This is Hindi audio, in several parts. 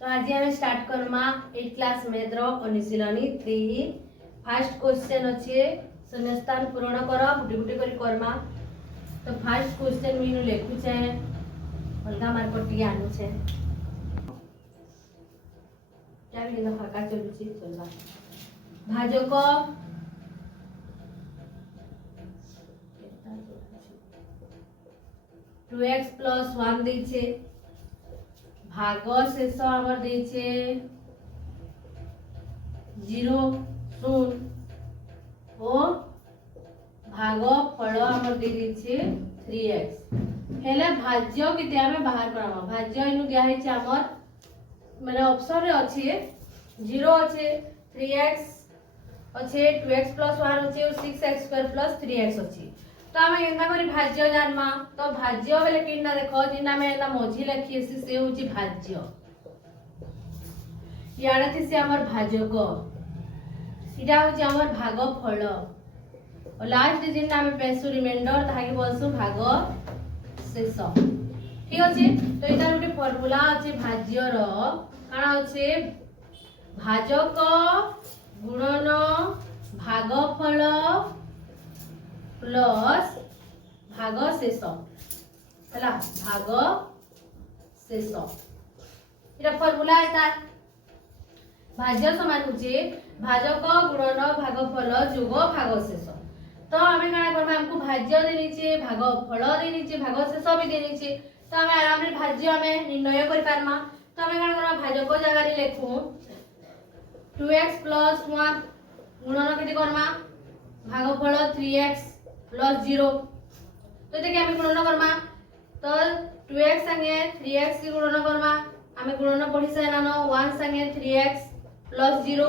तो आज हम स्टार्ट करमा 8 क्लास मैथ रो अनुशीलनी 3 फर्स्ट क्वेश्चन अछि शून्यस्थान पूर्ण कर गुटी गुटी करी करमा। तो फर्स्ट क्वेश्चन मीनू लिखु छे अलगा मार्क टी आनु छे क्या भी ना फाका चलु छी चलवा भाजक 2x plus 1 देछे भाग शेष हमर देछे 0 0 ओ भाग फल हमर दे देछे 3x हेले भाज्य केते हमें बाहर करबा भाज्य इनु दिया है छ हमर माने ऑप्शन रे अछि 0 अछि 3x अछि 2x plus 1 अछि और 6x square plus 3x अछि। तो आमे एना करी भाज्य जानमा तो भाज्य बेले किना देखो जिना में एना मोजी लिखी अछि से होची भाज्य याडा थि से हमर भाजक इडा होची हमर भागफल और लास्ट जिना में पेसु रिमाइंडर ताकि बोलसु भाग शेष ठीक अछि। तो इधर गोटे फार्मूला अछि भाज्य रो काना अछि भाजक गुणन भागफल प्लस भाग शेष हला भाग शेष इरा फार्मूला एता भाज्य समान होचे भाजक गुणन भागफल जोग भाग शेष। तो हमें काना करबा हमको भाज्य देनी छे भागफल देनी छे भाग शेष भी देनी छे तो हमें आराम रे भाज्य हमें निर्णय कर पारमा। तो हमें काना करबा भाजक जगह रे लेखु 2x plus 1 गुणन केते करबा भागफल 3x plus 0 तो देखिए हमें गुणन करबा तो 2x संगे 3x की गुणन करबा हमें गुणन पढ़ी सारानो 1 संगे 3x plus 0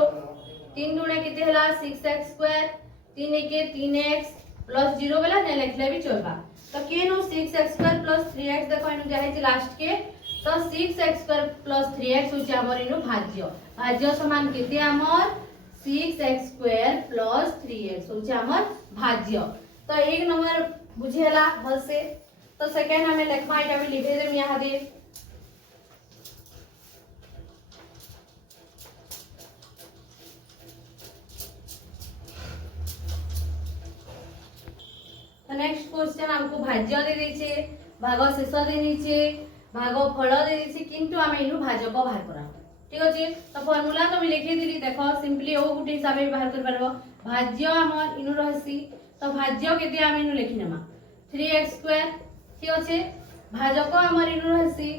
3 गुणे केते हला 6x स्क्वायर 3 के 3x plus 0 वाला ने लिखले भी चलबा। तो केनो 6x स्क्वायर plus 3x देखो इनु जाय छै लास्ट के तो 6x स्क्वायर plus 3x होचे हमर इनु भाज्य भाज्य समान केते हमर 6x स्क्वायर plus 3x होचे हमर भाज्य। तो एक नंबर बुझेला भल से। तो सेकंड हमें लिखवा इटा भी लिखे देम यहां दे तो नेक्स्ट क्वेश्चन हमको भाज्य दे देछे भाग शेष दे देछे भाग फल दे देछे किंतु हमें इनु भाजक बाहर करा ठीक अछि। तो फार्मूला तो मैं लिखि दिली देखो सिंपली ओ गुटे हिसाब से बाहर कर परबो भाज्य हमर इनु रहसी तो भाज्य केते हम इनु लिखि नेमा 3x स्क्वायर ठीक अछि भाजक हमर इनु रहसी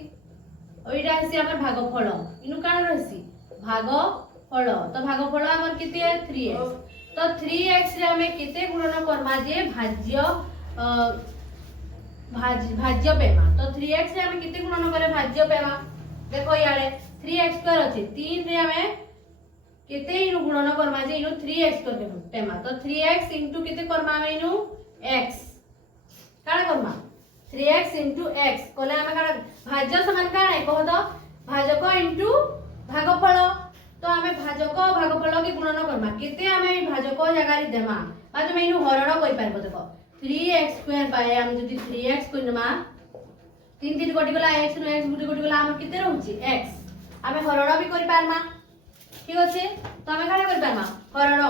ओइडा हसी हमर भागफल इनु कान रहसी भागफल तो भागफल हमर केते 3x तो 3x रे हमें केते गुणन करबा जे भाज्य भाज्य पेमा तो 3x रे हमें केते गुणन करे भाज्य पेमा देखो यारे 3x स्क्वायर अछि 3 रे हमें केते इनु गुणन करबा जे इनु 3x कर पेमा तो 3x * केते करबा हम इनु x काना करबा 3x * x कोले हम काना भाज्य समान काना कह दो भाजक * भागफल तो हमें भाजक भागफल के गुणन करबा केते हमें भाजक जगह रे देमा बाद में इनु हरण कइ पारबो देखो 3x स्क्वायर बाय हम जदी 3x कोनमा 3 3 कटि गला x नो x गुटी गला हम केते रहउची x हमें हरण भी करि पारमा ठीक अछि। तो हमें काना करि पारमा हरण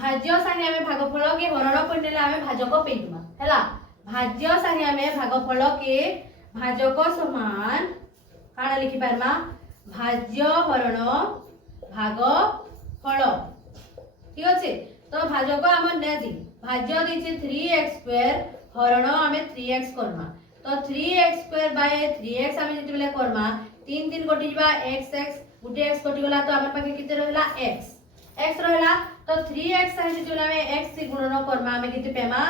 भाज्य संगे हमें भागफल के हरण करनेले हमें भाजक पेइमा हैला भाज्य संगे हमें भागफल के भाजक समान काना लिखि पारमा भाज्य हरण भागफल ठीक अछि। तो भाजक हमर ने दी भाज्य दी 3x स्क्वायर हरण हमें 3x करबा तो 3x स्क्वायर बाय 3x हमें जति बेले करबा 3 3 कटि जबा x गुटे x कटि गला तो हमर पाके केते रहला x रहला तो 3x संगे जति हमें x से गुणन करबा हमें केते पेमा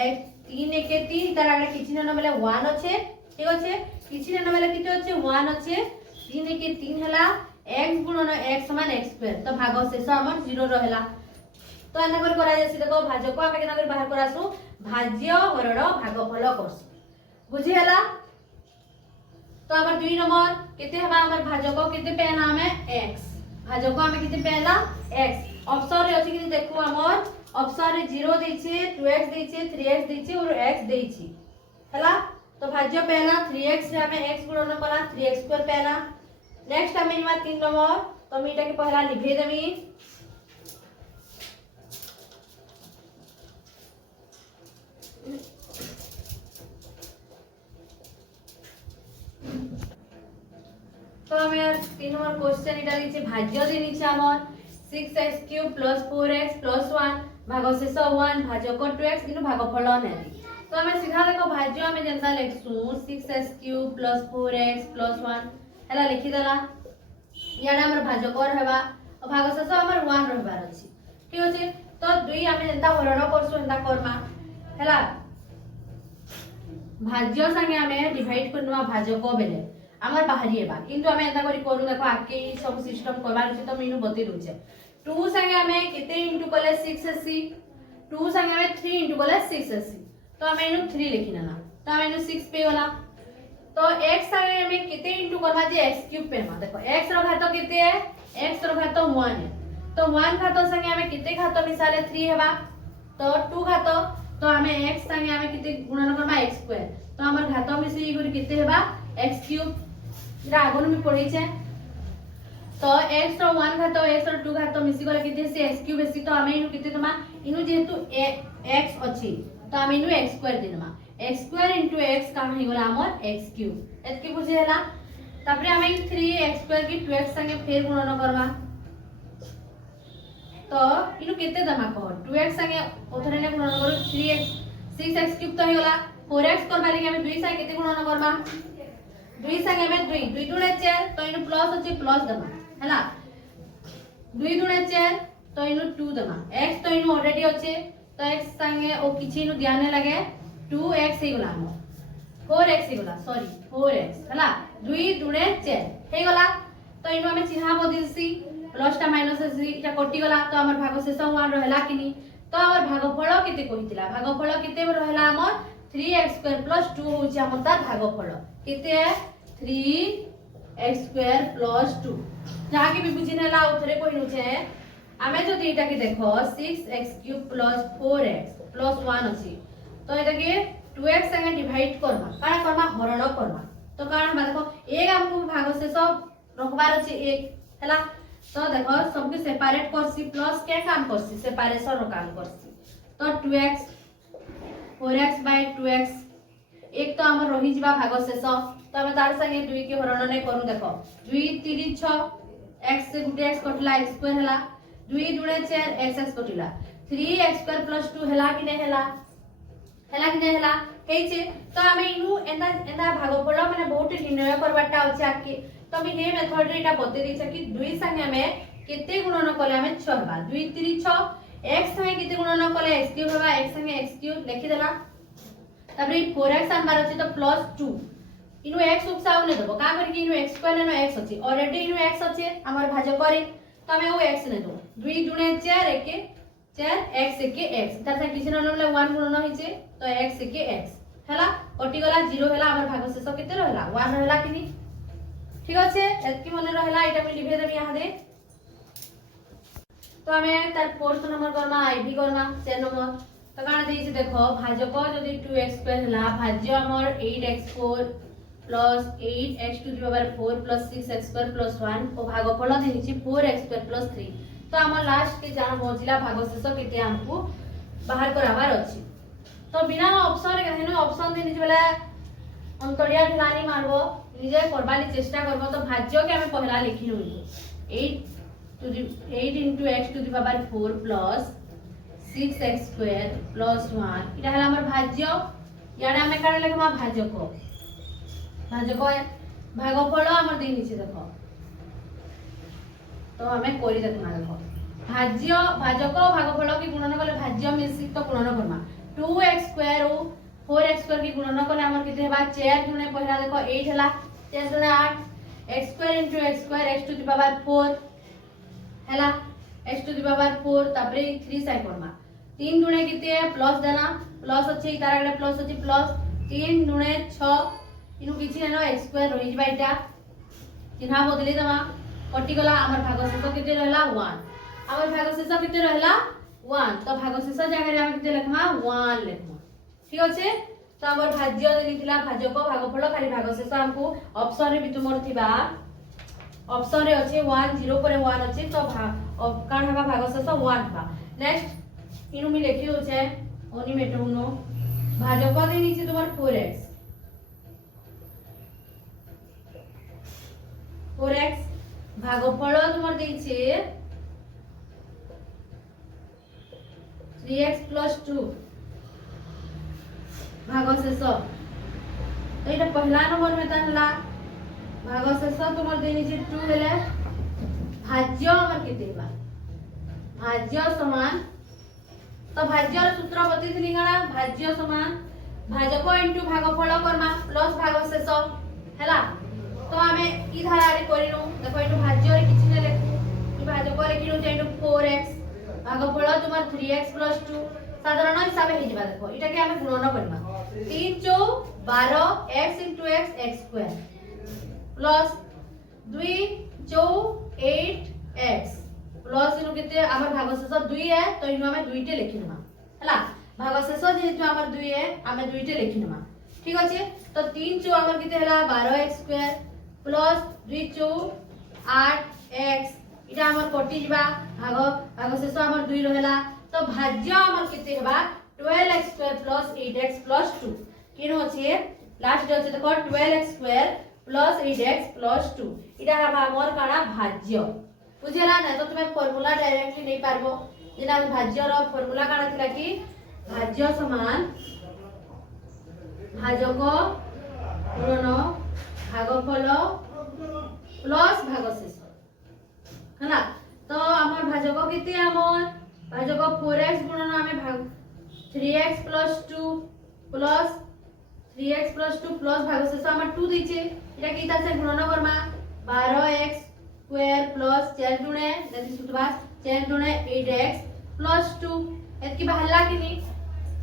x 3 के 3 तार आगे किछि न बेले 1 अछि ठीक अछि किछि न बेले केते अछि 1 अछि 3 के 3 हला x गुणन x समान x स्क्वायर तो भाग शेष हमर 0 रहला। तो एना कर करा जैसे देखो भाजक आके केना कर बाहर करासु भाज्य हरण भागफल करसु बुझी हला। तो हमर 2 नंबर केते हबा हमर भाजक केते पेना हमें x भाजक हमें केते पेला x ऑप्शन रे अछि कि देखो हमर ऑप्शन रे 0 दैछे 2x दैछे 3x दैछे और x दैछे हला। तो भाज्य पेला 3x रे हमें x गुणन कला 3x स्क्वायर पेला नेक्स्ट आम 3 नंबर तो मुझे के पहला लिखे देवी तो हमें 3 नंबर क्वेश्चन इटा लिखी भाज्य देनी आमर 6x³ + 4x + 1 भागशेष 1 भाजक 2x किंतु भागफल नहीं तो हमें सीधा देखो भाज्य हमें जनता लिखसु 6x³ + 4x + 1 हला लिखि देला याडा हमर भाजक रहबा और भागशेष हमर 1 रहबार अछि ठीक अछि तो 2 हमें जनता हरण करसु एंता करमा हला भाज्य संगे हमें डिवाइड करनुवा भाजक बेले हमर बाहरी हेबा किंतु हमें एंता करी करू देखो आके सब सिस्टम करबार अछि तो मीनु बते दोचे 2 संगे हमें केते इनटू कले 680 2 संगे हमें 3 इनटू कले 680 तो हमें इनु 3 लिखि ना तो हमें इनु 6 पे होला तो x संगे हमें केते इनटू करबा जे x³ पे मा देखो x रो घात केते है x रो घात 1 है तो 1 घात संगे हमें केते घात मिसाले 3 हेबा तो 2 घात तो हमें x संगे हमें केते गुणन करबा x² तो हमर घात मिसी गुरी केते हेबा x³ इरा आगन में पढ़ी छे तो x रो 1 घात x रो 2 घात मिसी गले केते से x³ बेसी तो हमें इनु केते दमा इनु जेहेतु x अछि तो हमें इनु x² दिनमा x² * x काम हे गला हमर x³ एतके बुझे हला तापरे हमें 3x² की 2x संगे फेर गुणन करबा तो इनु केते दमा कह 2x संगे ओथरे ने गुणन करू 3x 6x³ तो हे गला 4x करबा लागि हमें 2 संगे केते गुणन करबा 2 संगे में 2 2 दुणे 4 तो इनु प्लस अछि प्लस दमा हला 2 दुणे 4 तो इनु 2 दमा x तो इनु ऑलरेडी अछि तो x संगे ओ किछि इनु ध्यान ने लगे 2x हे गला 4x हे गला सॉरी 4x हला 2 दुणे 4 हे गला तो इनु हमें चिन्ह बदलसी प्लस टा माइनस इटा कटि गला तो हमर भागशेष 1 रहला किनी तो हमर भागफल केते कहितला भागफल केते रहला हमर 3x² + 2 होछि हमर तार भागफल केते है 3x² + 2 जहा के भी बुझिनेला उथरे कहिनु छे हमें जो एटा के देखो 6x³ + 4x + 1 अछि तो एटा के 2x संगे डिवाइड करबा काना करबा हरण करबा तो काना हम देखो एक हमको भागशेष रखबार अछि एक हला तो देखो सब के सेपरेट करसी प्लस के काम करसी सेपरेशन रो काम करसी तो 2x 4x/2x एक तो हमर रही जिबा भागशेष तो हम तार संगे 2 के हरण नै करू देखो 2 3 6 x से गुटे x कटला x² हला 2 दुणे 4 x कटिला 3x² + 2 हला कि नै हला कि नै हला हेचे तो हमें इनु एंदा भागफल माने बहुत निर्णय करबाटा अछि आके तो हम हे मेथड रे एटा बते दै छै कि 2 संगे हमें केते गुणन करले हमें 6 हेबा 2 3 6 x संगे केते गुणन करले x³ हेबा x संगे x³ लिखि देला तबरे 4x आनबार अछि तो +2 इनु x उपसाउ ने देबो का करी कि इनु x² ने x अछि ऑलरेडी इनु x अछि हमर भाजक करे तो हमें ओ x ने दो 2 दुणे 4 1 4 x 1 x तार से किछि न नले 1 गुणन होइছে तो x 1 x हला कटि गला 0 हला हमर भागशेष केते रहला 1 रहला किनी ठीक अछि एतकी मने रहला एटा में लिखे देबी यहां दे तो हमें तार 4th नंबर करना आईबी करना 6 नंबर तो काना देइछि देखो भाजक जदि 2x² हला भाज्य हमर 8x4 + 8x⁴ + 6x² + 1 और भागफल देइछि 4x² + 3 तो हमर लास्ट के जान बचिला भागशेष केते हमको बाहर कराबार अछि तो बिना ऑप्शन रे कहिनो ऑप्शन देनि बेला अंतरिया ढलानी मारबो निजे करबाली चेष्टा करबो तो भाज्य के हमें पहला लिखि नउ 8 * x⁴ + 6x² + 1 इटा हला हमर भाज्य याडा हमें काडा लेखमा भाजक भागफल हमर देनि छै देखो तो हमें कोरी देखना देखो भाज्य भाजक भागफल की गुणन करले भाज्य मिसी तो गुणन करमा 2x² और 4x² की गुणन करले हमर केते हेबा 4 गुणे पहला देखो 8 हला 4 गुणे 8 x² * x² x⁴ हला x⁴ तापरे 3 साइ करमा 3 गुणे केते प्लस देना प्लस अछि तार आगे प्लस अछि प्लस 3 गुणे 6 इनु किछि न x² रहि जबा इटा चिन्ह बदली दमा कटि गला हमर भागशेष केते रहला 1 हमर भागशेष केते रहला 1 तो भागशेष जगह रे हम केते लिखमा 1 लिखमा ठीक अछि तो हमर भाज्य लिखला भाजक भागफल खाली भागशेष हमको ऑप्शन रे भी तुमर थिबा ऑप्शन रे अच्छे 1 0 पर 1 अच्छे तो काण हवा भागशेष 1 हवा। नेक्स्ट इनु मी लिखि होछे ओनी मेटउनो भाजक दे नीचे तुम्हार 4x 4x भागफल तुम्हार देइछे 3x + 2 भागशेष तो ये पहला नंबर में तनला भागशेष तुमर देनी जे 2 हेले भाज्य हमर केते बा भाज्य समान तो भाज्यर सूत्र बतैथिली गणा भाज्य समान भाजक इनटू भागफल करमा प्लस भागशेष हैला। तो हमें ई धारा रे करिनु देखो इनटू भाज्य रे किछि ने लेखु ई भाजक लेखिनु जे इनटू 4x भागफल तुमर 3x + 2 साधारण हिसाब हे जिबा देखो इटा के हमें गुणन करबा 3 × 12 x * x x² plus 2 × 8x plus इनु केते हमर भागशेष 2 है तो इनु हमें 2 टे लिखिनमा हला भागशेष जेतु हमर 2 है हमें 2 टे लिखिनमा ठीक अछि। तो 3 × हमर केते हला 12x² प्लस 2 × 8x इटा हमर कटि जिबा भागशेष हमर 2 रहला तो भाज्य हमर केते हेबा 12x² + 8x + 2 किनो अछि लास्ट अछि देखो 12x² + 8x + 2 इटा हबा हमर काना भाज्य बुझेला ना। तो तुम्हें फार्मूला डायरेक्टली नहीं पारबो जेना भाज्य रो फार्मूला काना थिला कि भाज्य समान भाजक गुणन भागफल प्लस भागशेष हला। तो हमर भाजक केते हमर भाजक 4x गुणन हमें भाग 3x + 2 प्लस 3x + 2 प्लस भागशेष हमर 2 दैछे एटा किता से गुणन करमा 12x² प्लस 4 गुणे दैट इज 4 गुणे 8x + 2 एतकी बाहरला कि नी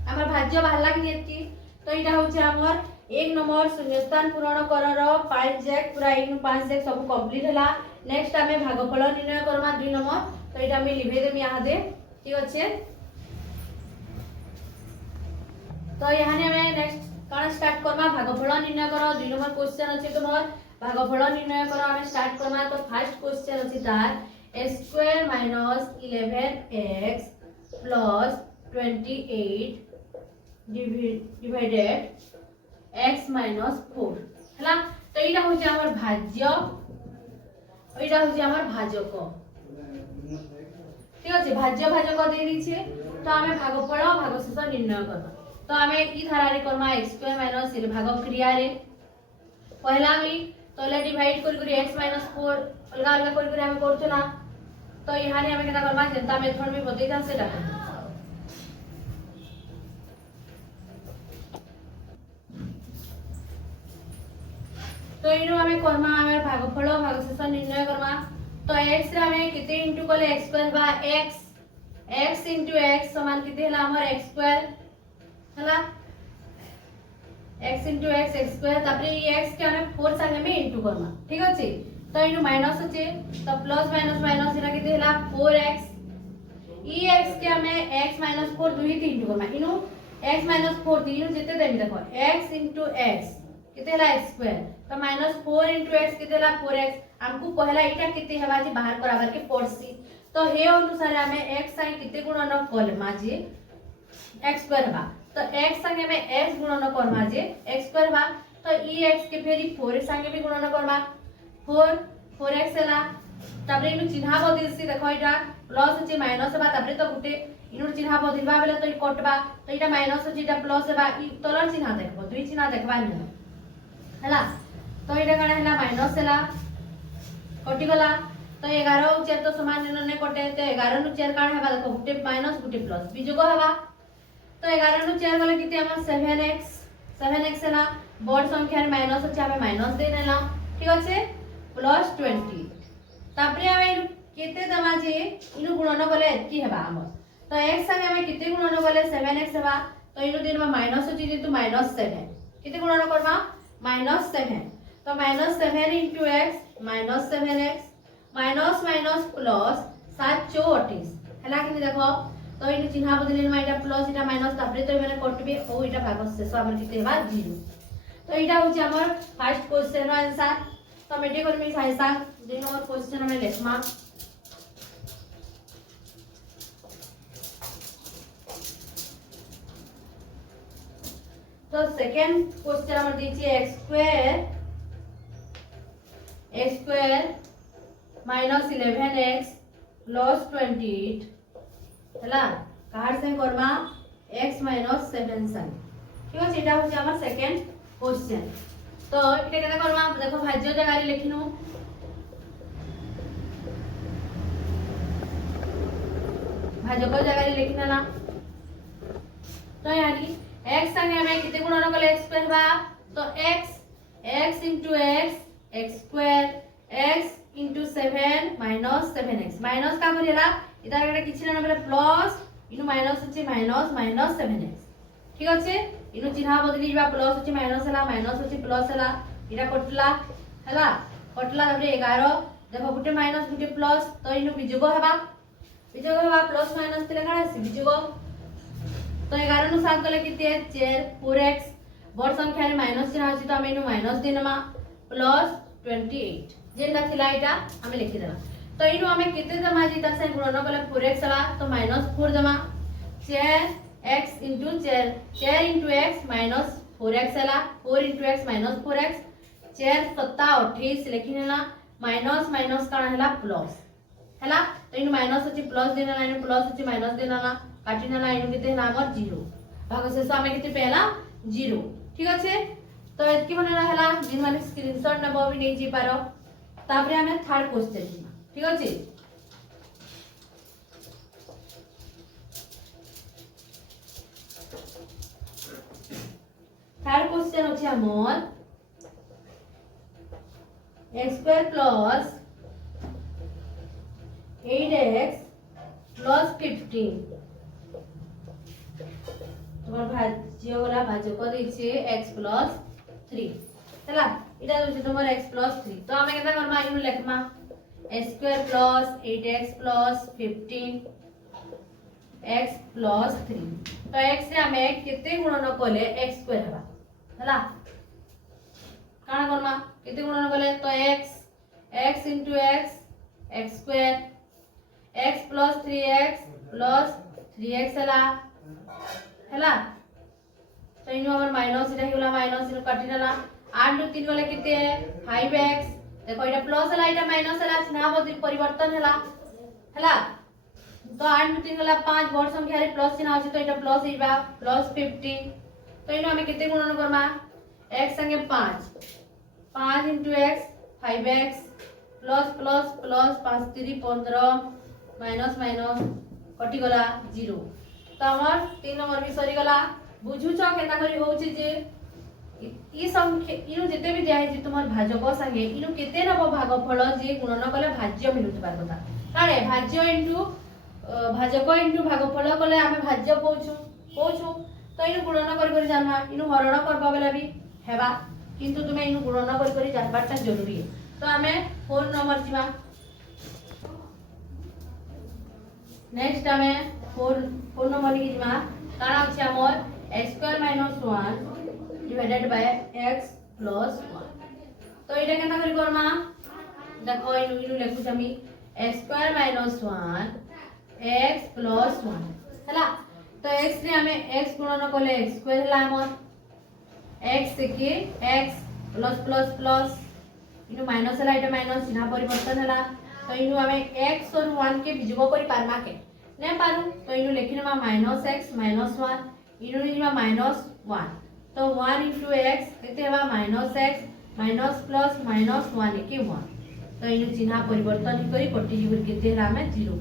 हमर भाज्य बाहरला कि नी एतकी। तो एटा होचे हमर 1 नंबर शून्यस्थान पूरण करर 5 जैक पूरा 1 नु 5 जैक सब कंप्लीट हला। नेक्स्ट हमें भागफल निर्णय करमा 2 नंबर तो एटा हम लिखे देम यहां दे ठीक अच्छे। तो यहां ने हमें नेक्स्ट काना स्टार्ट करमा भागफल निर्णय करो 2 नंबर क्वेश्चन अछि तुमर भागफल निर्णय करो हमें स्टार्ट करमा। तो फर्स्ट क्वेश्चन अछि तार a² - 11x + 28 डिवाइडेड x - 4 हला। तो इटा होचे हमर भाज्य इटा होचे हमर भाजक ठीक अछि। भाज्य भाजक दे दी छे तो हमें भागफल भागशेष निर्णय करबा। तो हमें ई धारा रे करमा x² - इले भाग क्रिया रे पहला में तले डिवाइड करी x - 4 अलगा अलगा करी हमें करतो ना। तो यहां ने हमें केना करबा जनता मेथड में बतै था सेटा तो इनो हमें करमा हमें भागफल भागशेष निर्णय करमा। तो x रे हमें किते इनटू करले x² बा x x * x समान किते हला हमर x² हला x * x x² तापरे ई x के हमें 4 संगे में इनटू करमा ठीक अछि। तो इनु माइनस अछि तो प्लस माइनस माइनस इरा किते हला 4x ई x के हमें x - 4 दुई तीन इनटू करमा इनु x - 4 तीन जेते देबी देखो x * x किते हला x² तो -4 * x किते हला 4x हमको पहला इटा किते हेबा जे बाहर कराबर के पड़सी। तो हे अनुसार हमें x संगे किते गुणन करमा जे x² बा तो x संगे में x गुणन करमा जे x² बा तो ई x के फेरी 4 संगे भी गुणन करबा 4x हला तापरे इनु चिन्ह बदलसी देखो इटा प्लस अछि माइनस बा तापरे तो गुटे इनु चिन्ह बदलबा बेले तो इ कटबा तो इटा माइनस अछि इटा प्लस बा इ तलर चिन्ह देखबो दुई चिन्ह देखबा नै हला। तो इटा काना हला माइनस हला कटि गला तो 11 और 4 तो समान ने कटे तो 11 नु 4 काना हेबा देखो गुटे माइनस गुटे प्लस बिजोग हेबा तो 11 नु 4 गले किते हमर 7x हला बड़ संख्या रे माइनस अछि हमें माइनस दे नेला ठीक अछि प्लस 20 तापरे हमें केते दमा जे इनु गुणन गले एतकी हेबा हमर तो x संगे हमें केते गुणन गले 7x हेबा तो इनु दिन में माइनस अछि जेतु -7 केते गुणन करबा -7 तो -7 * x -7x minus minus plus 7 34 हला कि देखो तो इन चिन्ह बदले में इटा प्लस इटा माइनस तापरे तो माने कटबे ओ इटा भागशेष हमर किते हेबा 0। तो इटा होची हमर फर्स्ट क्वेश्चन रो आंसर तो मेटे कर में साइसा जे नंबर क्वेश्चन हमें लेखमा तो सेकंड क्वेश्चन हमर दी छी x square minus 11x plus 28 हला कार से करबा x माइनस 7 sin ठीक है एटा होची हमर सेकंड क्वेश्चन तो एटा केना करबा देखो भाज्य जगह रे लिखिनु भाज्य को जगह रे लिखिनाला तो यानी x संगे हमें कितने गुणन कले x स्क्वायर बा तो x into x square x into 7 minus 7x minus का करियला इधर एटा किछि ना बेले प्लस इनु माइनस अछि माइनस 7x ठीक अछि इनु चिन्ह बदली जबा प्लस अछि माइनस हला माइनस अछि प्लस हला इटा कटला हला कटला तबरे 11 देखो गुटे माइनस गुटे प्लस तो इनु बिजोग हेबा प्लस माइनस तले काना अछि बिजोग तो 11 नु 7 गले किते 4 4x बड़ संख्या रे माइनस चिन्ह अछि तो हम इनु माइनस देनमा प्लस 28 जेना थिला इटा हमें लिखि देला तो इनु हमें किते जमा जी तार से गुणन कले 4x हला तो माइनस 4 जमा 4x into 4 into x minus 4x हला 4 into x minus 4x 4 7 28 लिखिनेला minus minus काना हला प्लस हला तो इनु माइनस अछि प्लस देना इनु प्लस अछि माइनस देना काटिनाला इनु किते हला हमर 0 भाग शेष हमें किते पेला 0 ठीक अछि तो एतकी बने रहला जिन माने स्क्रीनशॉट नबो भी नै जी पारो तापरे हमें थर्ड क्वेश्चन ठीक अछि थर्ड क्वेश्चन अछि हमर x square plus 8x plus 15 तोर भाज्य वाला भाज्य को दै छै x प्लस 3 हला इटा दै छै तोमर x प्लस 3 तो हमें केता करबा इनु लेखमा x square plus 8x plus 15 x plus 3 तो x से हमें केते गुणन कले x स्क्वायर हबा हला काना करबा केते गुणन कले तो x into x square x plus 3x plus 3x हला हला तो इनु हमर माइनस इटा हिला माइनस इनु काटिनाला 8 नु 3 गले केते 5x देखो इटा प्लस हला इटा माइनस हला चिन्ह बदली परिवर्तन हला हला तो 8 नु 3 गला 5 बड़ संख्या रे प्लस चिन्ह अछि तो इटा प्लस हिबा प्लस 15 तो इनु हमें केते गुणन करबा x संगे 5 into x 5x plus plus plus 5 3 15 minus minus कटि गला 0 तो हमर 3 नंबर भी सरी गला बुझु छ केना करी होउची जे ई संख्या इनु जेते भी दिया है तुम्हार भाजक संगे इनु केते नबो भागफल जे गुणन कले भाज्य मिलुत पार कथा कारे भाज्य इनटू भाजक इनटू भागफल कले हमें भाज्य पोछु तो इनु गुणन कर जानबा इनु हरण करबा बेला भी हेबा किंतु तुमे इनु गुणन कर जानबाटा जरूरी है तो हमें 4 नंबर जिमा नेक्स्ट हमें 4 नंबर लिखि जिमा काना अछि हमर x square minus 1 divided by x plus 1 तो इटा केना करि करमा देखो इनु लेखु छमी x square minus 1 x plus 1 हला तो x रे हमें x गुणन कले x स्क्वायर हला हमर x के x प्लस प्लस प्लस इनु माइनस हला इटा माइनस चिन्ह परिवर्तन हला तो इनु हमें x और 1 के वियोग करि पारमा के नै पारू तो इनु लेखिनमा माइनस x माइनस 1 इनु लिखिनमा माइनस 1 तो 1 into x केते हेबा minus x minus plus minus 1 के 1 तो इनु चिन्ह परिवर्तन करी कटि जिवर केते हेला हमें 0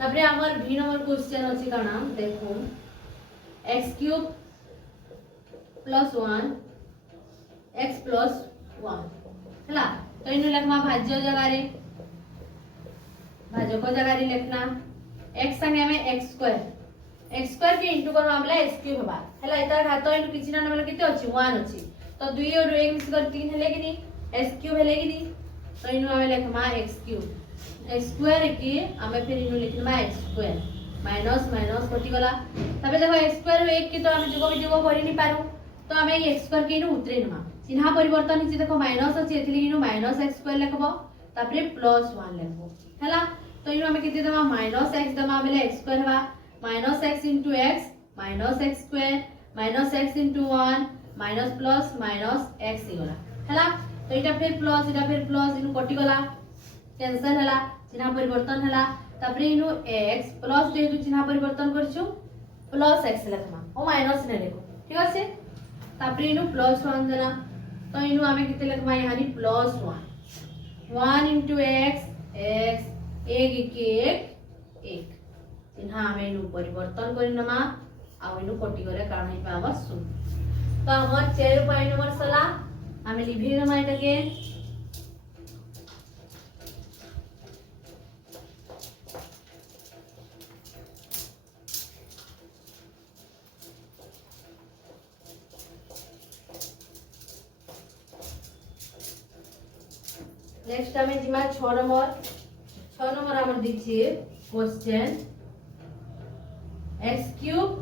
तबरे हमर v नंबर क्वेश्चन अछि का नाम देखो x³ प्लस 1 x प्लस 1 हला तो इनु लेखमा भाज्य जगह रे भाज्य को जगह रे लेखना x संगे हमें x स्क्वायर के इनटू करबा हमला x³ होबा हला इतर घात इनटू किछि ना मतलब केते अछि 1 अछि तो 2 और 1 मिस कर 3 हेले कि नहीं x³ हेले कि नहीं तो इनु हमें लेखमा x³ x स्क्वायर के हमें फिर इनु लिखमा x स्क्वायर माइनस माइनस कटि गला तबे देखो x स्क्वायर 1 के तो हमें जुगो करि नहीं पारू तो हमें x स्क्वायर के इनु उतरे नमा चिन्ह परिवर्तन हिची देखो माइनस अछि एथिली इनु माइनस x स्क्वायर लिखबो तापरे प्लस 1 लिखबो हैला तो इनु हमें केते देबा माइनस x देबा बेले x स्क्वायर बा minus x into x minus x square minus x into 1 minus plus minus x इगला हैला तो इटा फिर प्लस इनु कटि गला कैंसिल हैला चिन्ह परिवर्तन हैला तापरे इनु x प्लस जेतु चिन्ह परिवर्तन करछु प्लस x लिखमा ओ माइनस ने लिखो ठीक আছে तापरे इनु प्लस 1 देला तो इनु हमें किते लिखमा यानी प्लस 1 into x x 1 के 1 चिन्ह हमें इनु परिवर्तन करि नमा आ इनु कटि गले कारण ही पावा 0 तो हमर 4 पॉइंट नंबर सला हमें लिखि नमा एटा के नेक्स्ट हमें जिमा 6 नंबर हमर दिछि question x cube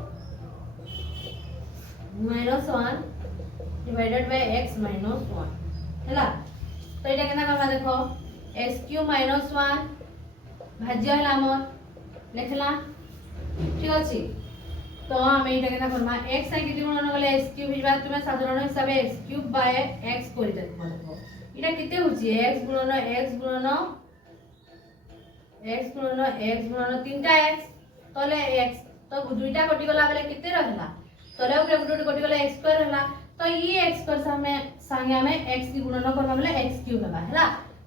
minus 1 divided by x minus 1 हैला तो एटा केना करबा देखो x cube minus 1 भाज्य हैला हमर लिखला ठीक अछि तो हम एटा केना करबा x से किति गुणन करले x cube हिबा तुमे साधारण हिसाब x cube by x करि देखो देखो इटा किते होची x गुणन तीनटा x तले x तो दुईटा कटि गला बेले किते रहला तले ऊपर गुड कटि गला x स्क्वायर रहला तो ये x स्क्वायर संगे हमें x की गुणन करबा बेले x क्यूब हेबा हैला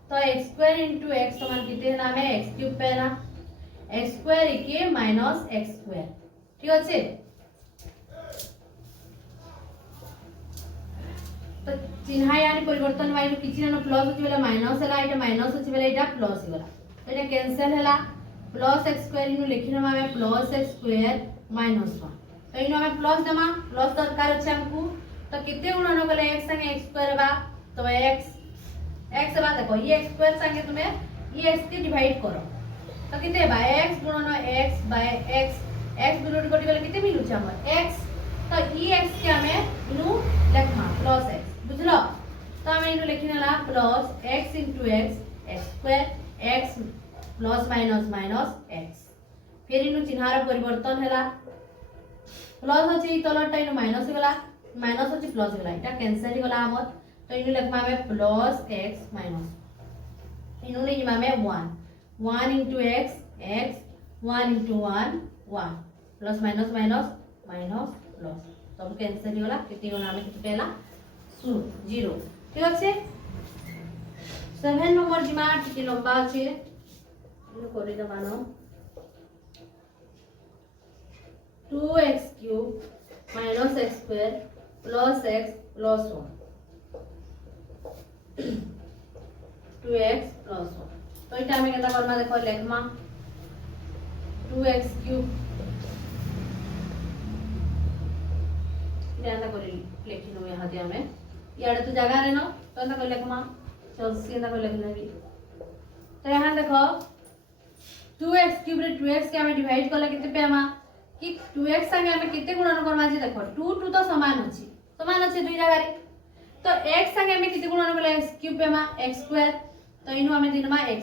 तो x स्क्वायर into x समान किते ना हमें x क्यूब पेला x स्क्वायर के माइनस x स्क्वायर ठीक अछि तो चिन्ह यानी परिवर्तन वाइनु किछि न प्लस होछि बेला माइनस हैला एटा माइनस होछि बेला एटा प्लस हिगला तो एटा कैंसिल हैला प्लस x स्क्वायर इनु लिखि नबा में प्लस x स्क्वायर माइनस 1 तो इनु हमें प्लस देमा प्लस दरकार अछि हमकु तो किते गुणन करले x संगे x स्क्वायर बा तो x बा देखो ये x स्क्वायर संगे तुमे ये x के डिवाइड करो तो किते बा x गुणन x बाय x गुणन कटि गले किते मिलु छ हमर x तो ये x के हमें इनु लिखमा प्लस x बुझलो तो हमें इनु लिखिनला plus x into x square x plus minus minus x फिर इनु चिन्हार परिवर्तन हैला प्लस अछि तलटा इनु माइनस गला माइनस अछि प्लस गला एटा कैंसिल गला हमर तो इनु लिखमा में प्लस x माइनस इनु लिखमा में 1 into x 1 into 1 plus minus minus minus plus सब कैंसिल गला किति गला हमें किति पेला 0 ठीक अछि 7 नंबर जिमा टिके लंबा अछि इनु करि द मानो 2x cube minus x square plus x plus 1 2x plus 1 तो इटा हमें केता करना देखो लेखमा 2x cube इटा करि लेखि नो यहां दे हमें याडे तो जगह रे न तो एंदा कर लेखमा चल सीधा कर लेखना भी तो यहां देखो 2x cube रे 2x के हमें डिवाइड करला किते पे हमा कि 2x संगे हमें किते गुणन करबा जे देखो 2 तो समान अछि दुई जगह रे तो x संगे हमें किते गुणन करले x क्यूब पे हमा x स्क्वायर तो इनु हमें दिनमा x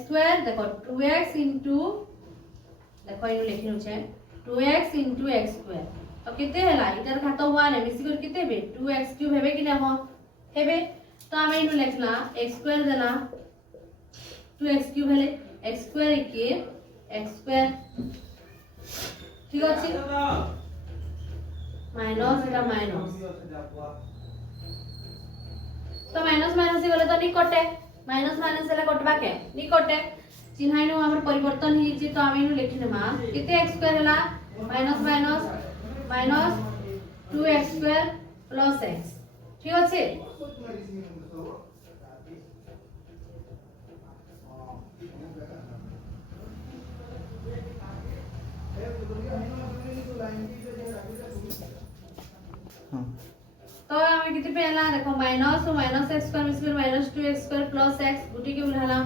स्क्वायर देखो 2x into देखो इनु लिखिनु छे 2x into x स्क्वायर तो किते हैला इधर खाता 1 है मिसी कर किते बे 2x क्यूब हेबे कि ना हो हेबे तो हमें इनु लिखला x स्क्वायर देला 2x क्यूब हेले x स्क्वायर के x स्क्वायर ठीक अछि माइनस एटा माइनस तो माइनस माइनस गले तो नि कटे माइनस माइनस हेले कटबा के नि कटे चिन्ह इनु हमर परिवर्तन हि छि तो हम इनु लिखिनमा किते x स्क्वायर हला minus minus minus 2x square plus x ठीक अछि तो हमें कितने पे आला देखो माइनस x स्क्वायर मिसकर minus 2x square plus x गुटी के उलाला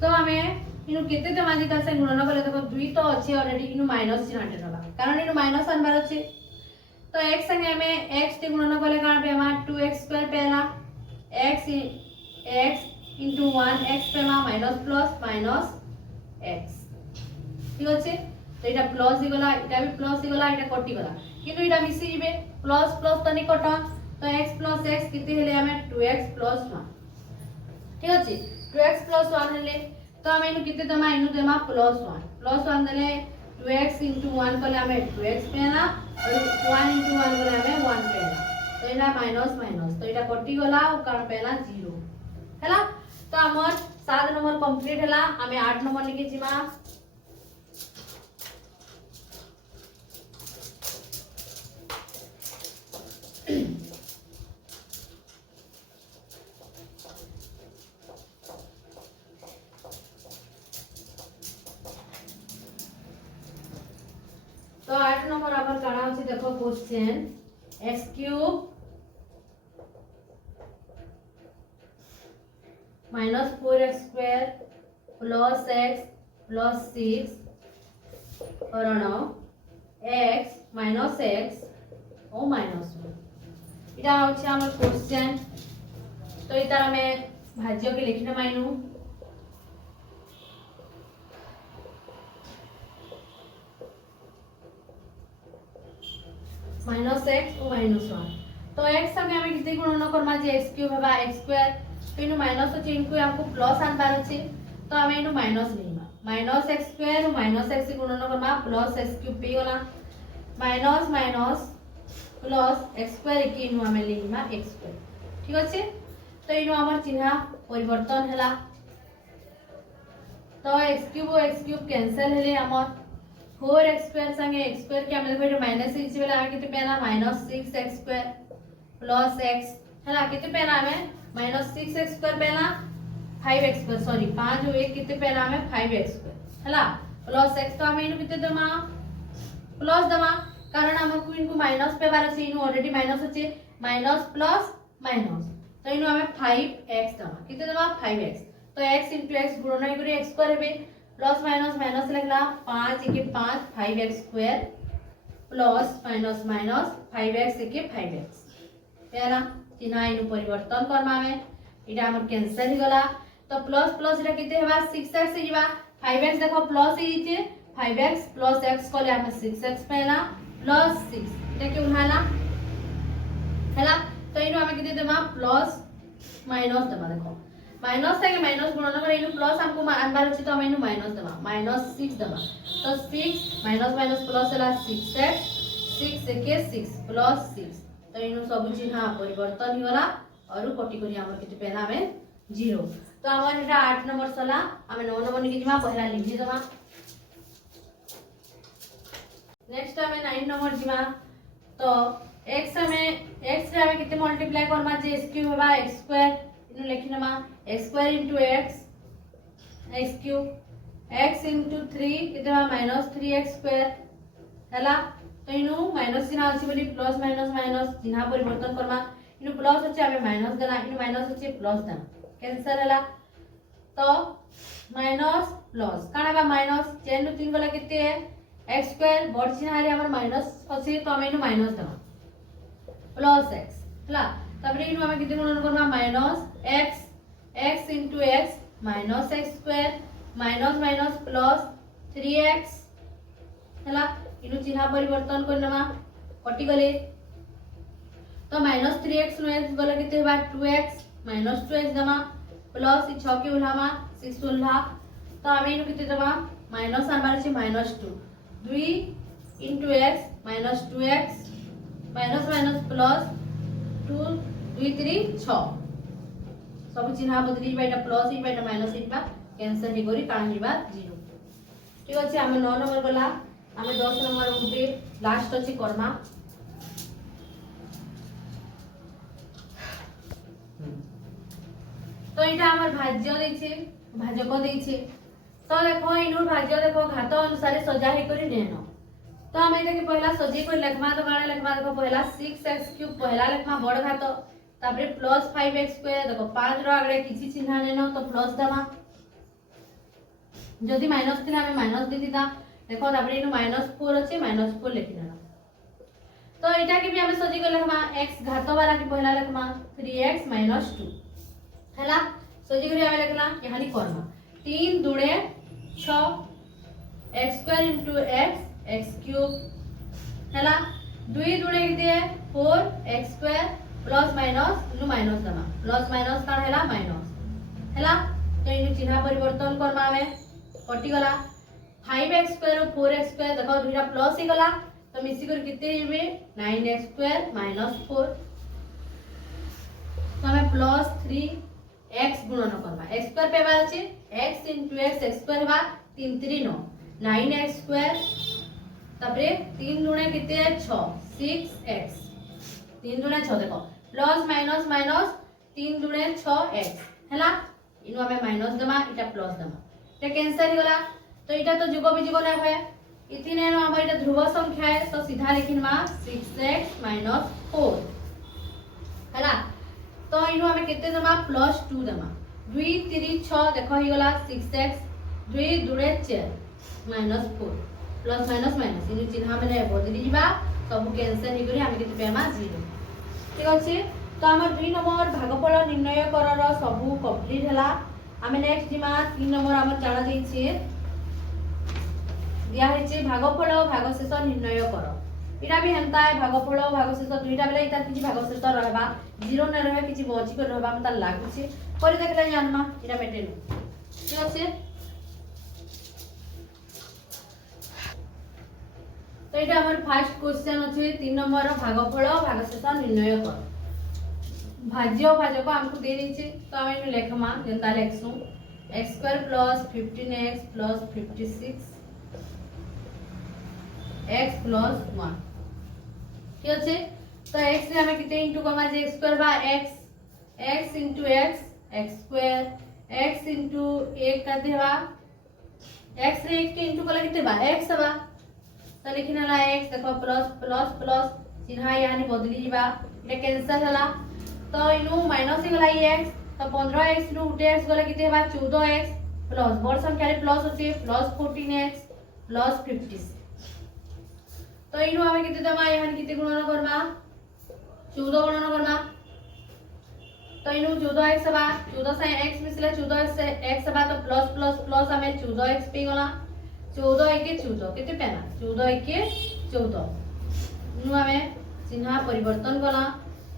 तो हमें इनु केते तमाजी का से गुणन करले देखो 2 तो अछि ऑलरेडी इनु माइनस चिन्ह हटे दबा कारण इनु माइनस आनबार अछि तो x संगे में x टी गुणन कले काण पे हमार 2x स्क्वायर पहला x into 1x पे हमार माइनस प्लस माइनस x ठीक अछि तो एटा प्लस ही गला एटा भी प्लस ही गला एटा कटि गला किंतु एटा मिसी जिवे प्लस प्लस तो नि कटन तो x प्लस x किति हेले हमें 2x प्लस 1 ठीक अछि 2x प्लस 1 हेले तो हमें इनु किति दमा इनु दमा प्लस 1 देले 2x into 1 कले हमें 2x पेना और 1 into 1 कले हमें 1 पेना तो एना माइनस माइनस तो एटा कटि गला और काण पेना 0 हैला तो हमर 7 नंबर कंप्लीट हैला हमें 8 नंबर लिखि जिमा तो 8 नंबर आपर काना अछि देखो question x cube minus 4x square plus x plus 6 करण x minus x और minus 1 इटा होछि हमर क्वेश्चन तो इतार हमें भाज्य के लिखने माइनु माइनस x और माइनस 1 तो x संगे हमें कितने गुणन करमा जे x क्यूब हेबा x स्क्वायर तो इनु माइनस अछि इनको हमको प्लस आनबार अछि तो हमें इनु माइनस लेबा माइनस x स्क्वायर और माइनस x गुणन करमा प्लस x क्यूब पे होला minus minus plus x square के इनु हमें लेबा x स्क्वायर ठीक अछि तो इनु हमर चिन्ह परिवर्तन हैला तो x क्यूब और x क्यूब कैंसिल हेले हमर 4x स्क्वायर संगे x स्क्वायर के हमने देखो माइनस इच बेला हमें कितने पेना minus 6x square plus x हैला कितने पेना हमें माइनस 6x स्क्वायर पेना 5x स्क्वायर सॉरी 5 और 1 कितने पेना हमें 5x स्क्वायर हैला प्लस x तो हमें इनु कितने दमा प्लस दमा कारण हमको इनको माइनस पे बार अछि इनु ऑलरेडी माइनस अछि माइनस प्लस माइनस तो इनु हमें 5x दमा कितने दमा 5x तो x x गुणन करी x स्क्वायर हेबे प्लस माइनस माइनस लिखला 5 के 5 5x square plus minus minus 5x के 5x पेला चिन्ह इनु परिवर्तन करमा में इटा हमर कैंसिल ही गला तो प्लस प्लस इटा किते हेबा 6x से जीवा 5x देखो प्लस ही जे 5x प्लस x को ले हमें 6x पेला प्लस 6 इटा के उठाला हैला तो इनु हमें किते देबा प्लस माइनस देबा देखो माइनस से माइनस गुणन करे इनु प्लस हमको आनबार अछि तो हम इनु माइनस देबा माइनस 6 देबा तो 6 माइनस माइनस प्लस होला 6x 6 के 6 प्लस 6 तो इनु सब चिन्ह परिवर्तन ही होला और कटि करी हमर किते पेना में 0 तो हमर एटा 8 नंबर सला हम 9 नंबर लिखि जिमा पहला लिखि देबा नेक्स्ट हमें 9 नंबर जिमा तो x में x रे हमें किते मल्टीप्लाई करबा जे x क्यूब हेबा x स्क्वायर इनु लिखि नमा x square into x cube x into 3 किते बा माइनस 3x स्क्वायर हैला तो इनु माइनस चिन्ह अछि बोली प्लस माइनस माइनस चिन्ह परिवर्तन करबा इनु प्लस अछि हमें माइनस देना इनु माइनस अछि प्लस देना कैंसिल हैला तो माइनस प्लस काना बा माइनस 10 नु 3 गला किते है x स्क्वायर बड़ चिन्ह रे हमर माइनस अछि तो हम इनु माइनस देना प्लस x हैला तबरे इनु हमें किते गुणन करबा minus x into x minus x square minus minus plus 3x हैला इनु चिन्ह परिवर्तन करनमा कटि गले तो माइनस 3x नु x गला किते बा 2x माइनस 2x दमा प्लस 6 के उलामा 6 उल्हा तो हमें इनु किते दमा माइनस आनबार छै minus 2 2 into x minus 2x minus minus plus 2 2 3 6 सब चिन्ह बदली बाइटा प्लस ही बाइटा माइनस ही बा कैंसिल ही करी कान हिबा 0 ठीक अछि हमें 9 नंबर गला हमें 10 नंबर उठे लास्ट अछि कर्मा तो इटा हमर भाज्य दै छै भाजक दै छै तो देखो इनु भाज्य देखो घात अनुसार सजा हे करी नेनो तो हमें देखि पहला सजी को लिखमा तो गाना लिखमा देखो पहला 6x क्यूब पहला लिखमा बड़ घात तापरे प्लस 5x स्क्वायर देखो 5 रो आगरे किछि चिन्ह नेनो तो प्लस दमा जदी माइनस थिला हमें माइनस दे दिदा देखो तापरे इनु -4 अछि -4 लिखि देना तो इटा के भी हमें सजी को लिखमा x घात वाला के पहला लिखमा 3x - 2 हैला सजी करी हमें लिखना यहानी करना 3 दुणे 6 x² * x x³ हैला 2 दुणे किते 4 x² प्लस माइनस इनु माइनस दमा प्लस माइनस का हैला माइनस हैला तो इनु चिन्ह परिवर्तन करबा हमें कटि गला 5x² और 4x² देखो दुईटा प्लस ही गला तो मिसी कर किते हिबे 9x² - 4 तो हमें प्लस 3x गुणन करबा x² पेबा अछि x * x x² बा 3 3 9 9x² तबरे 3 दुणे किते 6 6x 3 दुणे 6 देखो प्लस माइनस माइनस 3 दुणे 6x हैला इनु हमें माइनस दमा इटा प्लस दमा ते कैंसिल गला तो इटा तो जुग विजुग ना होय इथिने न हमर इटा ध्रुव संख्या है तो सीधा लिखिनमा 6x - 4 हैला तो इनु हमें केते दमा प्लस 2 दमा 2 3 6 देखो ही गला 6x 2 दुणे 4 - 4 प्लस माइनस माइनस इनु चिन्ह माने बदली दिबा सब कैंसिल ही करी हम केते पेमा 0 ठीक अछि तो हमर 2 नंबर भागफल निर्णय करर सब कंप्लीट हला हमें नेक्स्ट जिमा 3 नंबर हमर जाना देइ छी दिया है छी भागफल भागशेष निर्णय कर इटा भी हंता है भागफल भागशेष दुईटा बेले इटा किछि भागशेष रहबा 0 न रहे किछि बची कर रहबा मता लागु छी करि देखले जानमा इटा मेटेनु ठीक अछि तो इटा हमर फर्स्ट क्वेश्चन अछि 3 नंबर भागफल भागशेष निर्णय कर भाज्य भाजक हमको दे दी तो हम इन लेखमा जनता लेखसु x² + 15x + 56 x + 1 ठीक अछि तो x रे हमें किते इंटू करबा जे x² बा x x * x x² x * 1 कते बा x रे 1 के इंटू कले किते बा x बा तो लिखना ला x देखो प्लस प्लस प्लस चिन्ह यानी बदली बा इटा कैंसिल हला तो इनु माइनस ही गला x तो 15x नु उठे x गले किते बा 14x प्लस बड़ संख्या रे प्लस अछि प्लस 14x प्लस 56 तो इनु हमें किते दमा यहां किते गुणन करबा 14 गुणन करबा तो इनु 14x बा 14 से x मिसले 14x से x बा तो प्लस प्लस प्लस हमें 14x पे गला 14 1 14 किते पेना 14 1 14 नु हमें चिन्ह परिवर्तन गला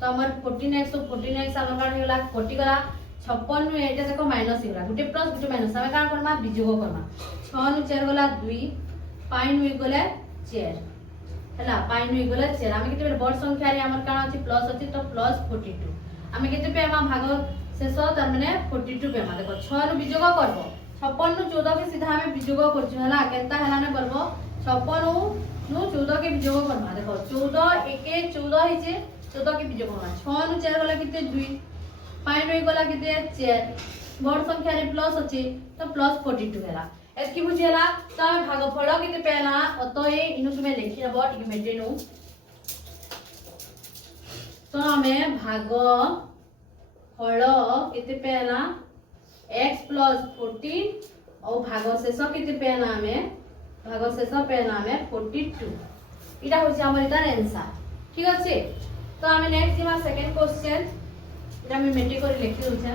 तो हमर 14x तो 14x हमर कान हेला कटि गला 56 नु एटा देखो माइनस हेला गुटे प्लस गुटे माइनस हमें कान करबा विजोग करबा 6 नु 4 गला 2 5 नु 1 गले 4 हैला 5 नु 1 गले 4 हमें केते बड़ संख्या रे हमर कान अछि प्लस अछि तो प्लस 42 हमें केते पे हम भाग शेष तार माने 42 पे देखो 6 नु विजोग करबो 56 नु 14 के सीधा हमें विजोग करछु हैला केता हैला ने करबो 56 नु 14 के विजोग करबा देखो 14 1 14 ही जे 14 के विजोग करबा 6 नु 4 गला किते 2 5 नु 1 गला किते 4 बड़ संख्या रे प्लस अछि तो प्लस 42 हैला एतकी बुझेला तो हम भागफल किते पेला अतए इनु तुमे लिखि रबो टिक मेटेनु तो हमें भाग फल किते पेला x + 14 और भाग शेष किते पेला हमें भाग शेष पेला हमें 42 इटा होछि हमर इतार आंसर ठीक अछि तो हमें नेक्स्ट जिमा सेकंड क्वेश्चन इटा मैं मेटे कर लिखि दउ छै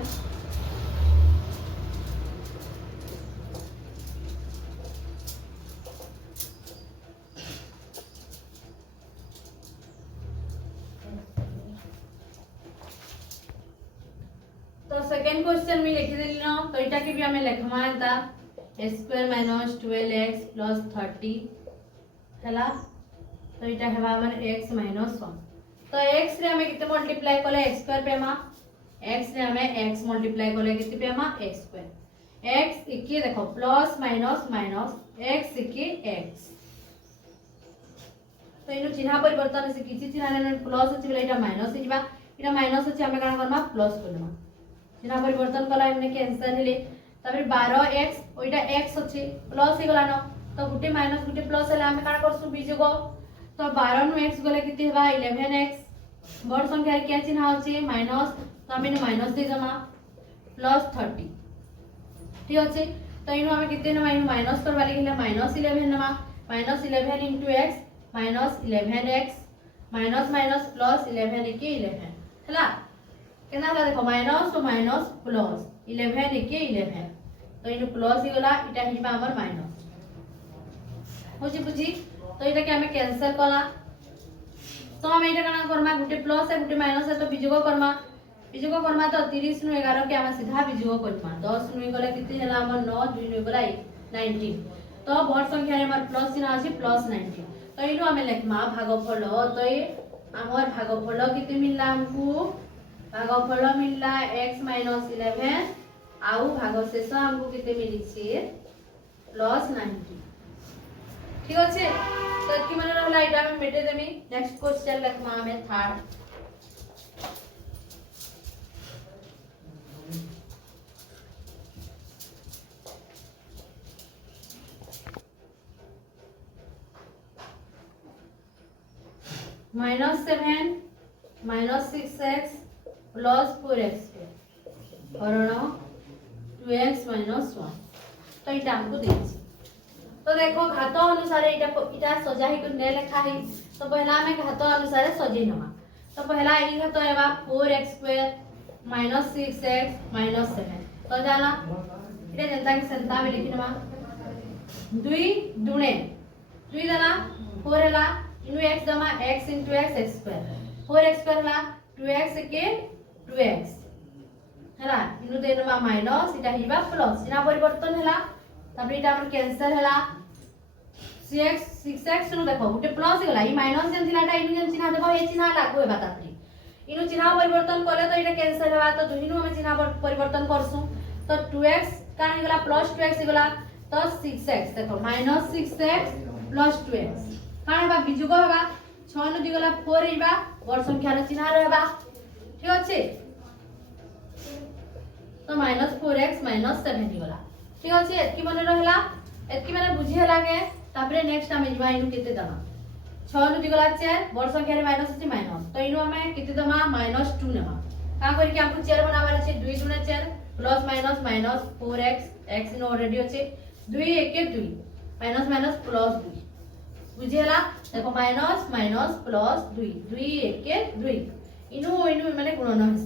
तो सेकंड क्वेश्चन में लिखि देली न तो इटा के भी हमें लिखमा था x² - 12x + 30 हैला तो इटा हेबा हमर x - 1 तो x रे हमें किते मल्टीप्लाई करले x² पेमा x रे हमें x मल्टीप्लाई करले किते पेमा x² x इके देखो प्लस माइनस माइनस x इके x तो इनु चिन्ह परिवर्तन से किछि चिन्ह ने प्लस अछि बेले इटा माइनस हिबा इटा माइनस अछि हमें काना करबा प्लस करबा चिन्ह परिवर्तन कला हमने कैंसिल हेले तबे 12x ओइटा x अछि प्लस ही गला न तो गुटे माइनस गुटे प्लस हेले हमें काना करसु बीजोग तो 12 नु x गले किते हेबा 11x बड़ संख्या के चिन्ह अछि माइनस तो हमें माइनस दे जमा प्लस 30 ठीक अछि तो इनु हमें किते न माइनस करबा लिखले -11 नमा -11 * x -11x minus minus plus 11 के 11 हला केना हला देखो माइनस तो माइनस प्लस 11 के 11 तो इनु प्लस ही गला इटा हिबा हमर माइनस होची बुझी तो इटा के हमें कैंसिल कला तो हम इटा काना करमा गुटे प्लस है गुटे माइनस है तो बिजोग करमा तो 30 नु 11 के हम सीधा बिजोग करमा 10 नु गला कितने हला हमर 9 2 नु गला 19 तो बड़ संख्या रे हमर प्लस चिन्ह अछि प्लस 19 तो इनु हमें लेखमा भागफल तो ये हमर भागफल किते मिलला हमको भागफल मिलला x - 11 आउ भागशेष हमको किते मिली छे प्लस 90 ठीक अछि तो की माने रहला इटा में मेटे देमी नेक्स्ट क्वेश्चन लिखमा हमें थर्ड -7 -6x प्लस 4x हरण 2x - 1 तो इटा हमको देछि तो देखो घात अनुसार इटा सजा ही ने लिखा है तो पहला हमें घात अनुसार सजे नवा तो पहला ई घात हेबा 4x² - 6x - 7 तो जाला इटा जनता के संता में लिखि नवा 2 दुणे 2 दला 4 हला इनु x दमा x * x x² 4x² हला 2x के 2x हला इनु देनवा माइनस इटा हिबा प्लस इना परिवर्तन हला तबे इटा हमर कैंसिल हला 6x नु देखो गुटे प्लस गला ई माइनस जन थिलाटा इनु जन चिन्ह देखो ए चिन्ह लागू हेबा तापरी इनु चिन्ह परिवर्तन करले तो इटा कैंसिल हेबा तो दुहिनु हम चिन्ह परिवर्तन करसु तो 2x कान गला प्लस 2x गला तो 6x देखो -6x प्लस 2x कान हेबा बिजुग हेबा 6 नु दिगला 4 हेबा बड़ संख्या रो चिन्ह रहबा ठीक अछि तो -4x - 7 दिगला ठीक अछि एतकी मने रहला एतकी माने बुझी हला के तापरे नेक्स्ट हम जिबा इनु केते दमा 6 नु दिगला 4 बड़ संख्या रे माइनस अछि माइनस तो इनु हमें केते दमा -2 नेमा का करि के हमको 4 बनाबार अछि 2 * 4 plus minus -4x x in already अछि 2 1 के 2 माइनस प्लस 2 बुझी हला देखो माइनस प्लस 2 2 1 के 2 इनु माने गुणन हस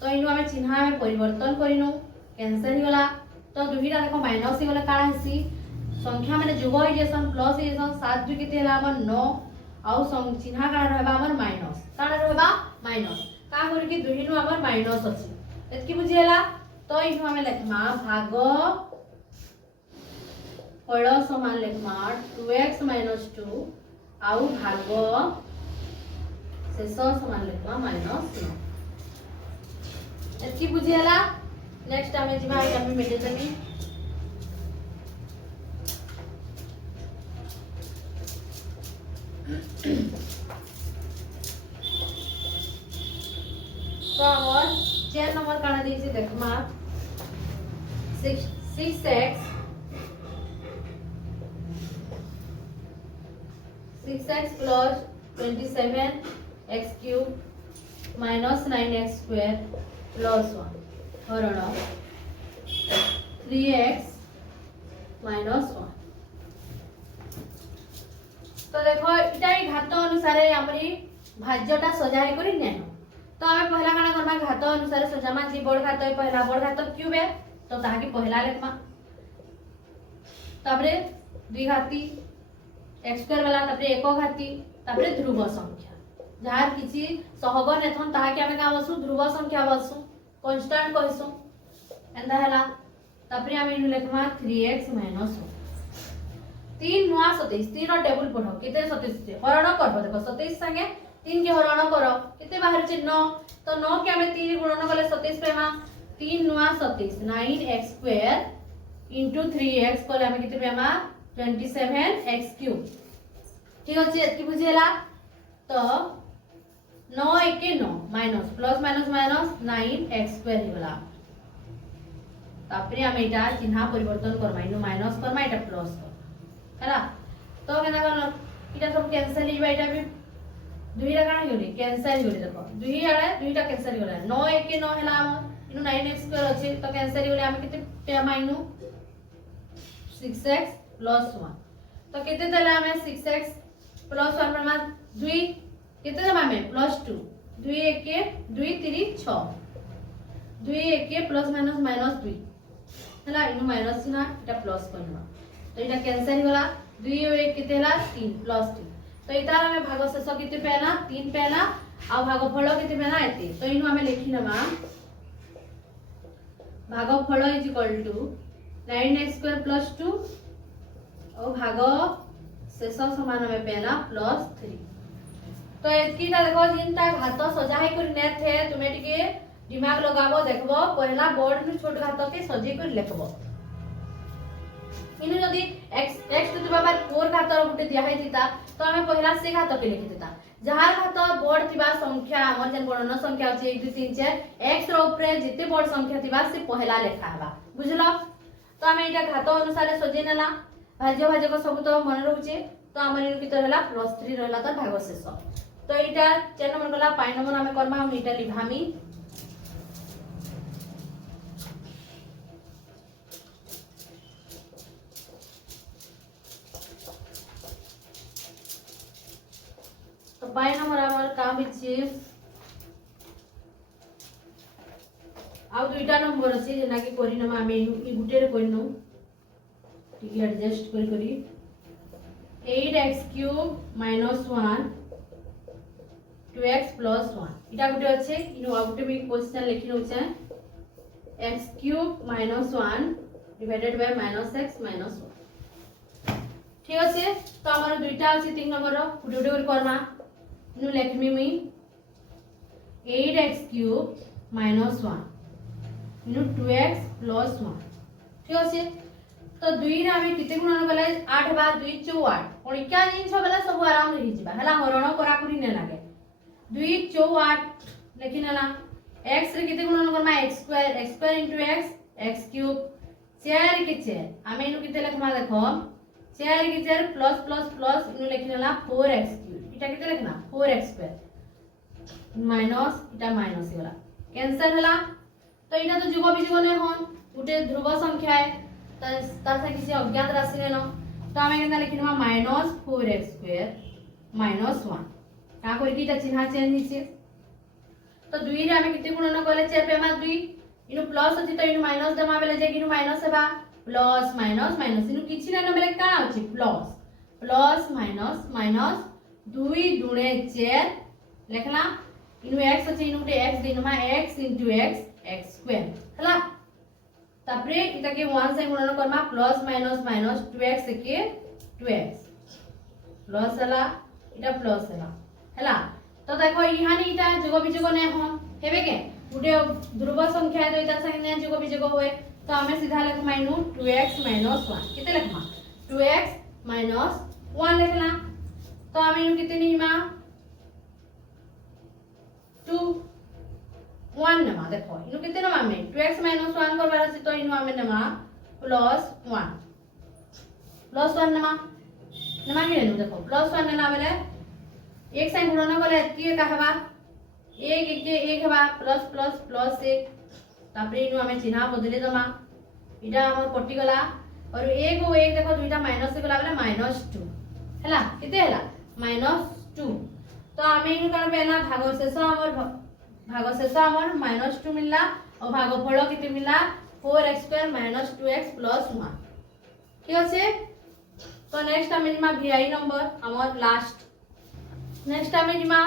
तो इनु हमें चिन्ह में परिवर्तन करिनु कैंसिल ही गला तो दुहीटा देखो माइनस ही गला काना हसी संख्या माने जोग हो जेसन प्लस हो जेसन 7 2 केते हला हमर 9 आउ चिन्ह काना रहबा हमर माइनस काना रहबा माइनस का करि कि दुहीनु हमर माइनस अछि एतकी बुझी हला तो इनु हमें लिखमा भाग फल समान लिखमा 2x - 2 आउ भाग शेष समान लिखमा -9 एतकी बुझी हला नेक्स्ट हमें जिबा हमें मेटे देनी तो हमर 4 नंबर काना दी छै देखमा 6x 6x plus 27x³ -9x² plus 1 हरण 3x - 1 तो देखो इटा ही घात अनुसार हमरी भाज्यटा सजाई करी नै तो हमें पहला काना करबा घात अनुसार सजामा जी बड़ घात है पहला बड़ घात क्यूब है तो ताकि पहला लेखमा तबरे द्विघाती x² वाला तबरे एक घाती तबरे ध्रुव संख्या जहार किछि सहग नेथन ताकि हमें का बसु ध्रुव संख्या बसु कांस्टेंट कहसु एंदा हला तबरे हम इनु लेखमा 3x - 1 3 नुआ 27 3 रो टेबल पढो केते 27 छे हरण करबो देखो 27 संगे 3 के हरण करो केते बाहर छे 9 तो 9 के हमें 3 गुणन करले 27 पेमा 3 नुआ 27 9x² * 3x करले हमें केते पेमा 27x³ ठीक अछि एतकी बुझेला तो 9 1 के 9 माइनस प्लस माइनस 9x² हिगला तापरे हम एटा चिन्ह परिवर्तन करबा इनु माइनस करबा एटा प्लस हैला तो केना करनो इटा सब कैंसिल हिबा एटा भी दुईटा काना हिगली कैंसिल हिगली देखो दुई आडे दुईटा कैंसिल हिगला 9 1 के 9 हैला हम इनु 9x² अछि तो कैंसिल हिगले हम केते पेमा इनु 6x + 1 तो केते देला हमें 6x + 1 प्रमाण 2 केते दमा में +2 2 1 2 3 6 2 1 प्लस माइनस माइनस 2 हला इनु माइनस ना एटा प्लस करबा तो एटा कैंसिल होला 2 1 केते हला 3 +2 तो इतार हमें भाग शेष केते पेना 3 पेना आ भागफल केते पेना एते तो इनु हमें लिखि नबा भागफल इज इक्वल टू 9x² + 2 और भाग शेष समान हमें पेना +3 तो एकीटा देखो जिनटा घात सजाई कर नेत है तुमे टिके दिमाग लगाबो देखबो पहला बोर्ड नु छोट घात के सजाई कर लिखबो इनु यदि x टू द पावर 4 घात गुटे दिया है दिता तो हमें पहला से घात के लिखि देता जहार घात बोर्ड थिबा संख्या हमर जन गणना संख्या अछि 1 2 3 4 x रो ऊपर जिते बोर्ड संख्या थिबा से पहला लेखा हबा बुझलो तो हमें एटा घात अनुसार सजाई नेला भाज्य भाजक सब तो मन रहउचे तो हमर इनु कितर हला +3 रहला तो भाग शेष तो एटा 4 नंबर गला 5 नंबर हमें करबा हम एटा लिभामी तो 5 नंबर हमर काम अछि आ दुईटा नंबर अछि जेना कि करि नमा हमें ई गुटे रे करि नु ठीक एडजस्ट करी 8x³ - 1 2x + 1 इटा गुटे अछि इनो आ गुटे भी क्वेश्चन लिखि नउ छै x³ - 1 डिवाइडेड बाय -x - 1 ठीक अछि तो हमर दुईटा अछि 3 नंबर रो गुटे गुटे कर करना इनो लिखमी मी 8x³ - 1 इनो 2x + 1 ठीक अछि तो 2 रे हमें किते गुणन गले 8 बा 2 4 8 कोन क्या जिंस बेला सब आराम रही जिबा हला हरण करा करी ने लागे 2 4 8 लेकिन हला x रे किते गुणन Karma x² x² * x x³ 4 के 4 हमें इनु किते लिखमा देखो 4 के 4 प्लस प्लस प्लस इनु लिखिनला 4x³ इटा किते लिखना 4x² माइनस इटा माइनस होला कैंसिल होला तो इटा तो जुग बिजुग ने होन गुटे ध्रुव संख्या है तार से किसी अज्ञात राशि लेनो तो हमें केना लिखिनमा -4x² - 1 का कोई कीटा चिन्ह चेंज नीचे तो 2 रे हमें किते गुणन करले 4 पे मा 2 इनु प्लस अछि तो इनु माइनस दमा बेले जे इनु माइनस हेबा प्लस माइनस माइनस इनु किछि नै बेले का अछि प्लस प्लस माइनस माइनस 2 दुणे 4 लिखला इनु x अछि इनु गुटे x दिनमा x * x x² हला तापरे इटा के 1 से गुणन Karma plus minus minus 2x के 2x प्लस हला इटा प्लस हला तो देखो इहानी इटा जोग बिजोग ने होन हेबे के गुटे ध्रुव संख्या तो इटा संगे ने जोग बिजोग होए तो हमें सीधा लिख माइनू 2x - 1 किते लिखमा 2x - 1 लिखला तो हमें इनु किते निमा 2 1 नमा देखो इनु किते नमा में 2x - 1 करबार अछि तो इनु हमें नमा +1 नमा नमा के नु देखो +1 ना बेले एक से गुणन करले की कहबा 1 1 के 1 हेबा प्लस प्लस प्लस 1 तापरे इनु हमें चिन्ह बदले दमा इटा हमर कटि गला और 1 और 1 देखो दुईटा माइनस गला बेले -2 हला किते हला -2 तो हमें इनु कर बेला भाग शेष हमर -2 मिलला और भागफल किते मिलला 4x² - 2x + 1 ठीक আছে तो नेक्स्ट हमें जिमा vi नंबर हमर लास्ट नेक्स्ट हमें जिमा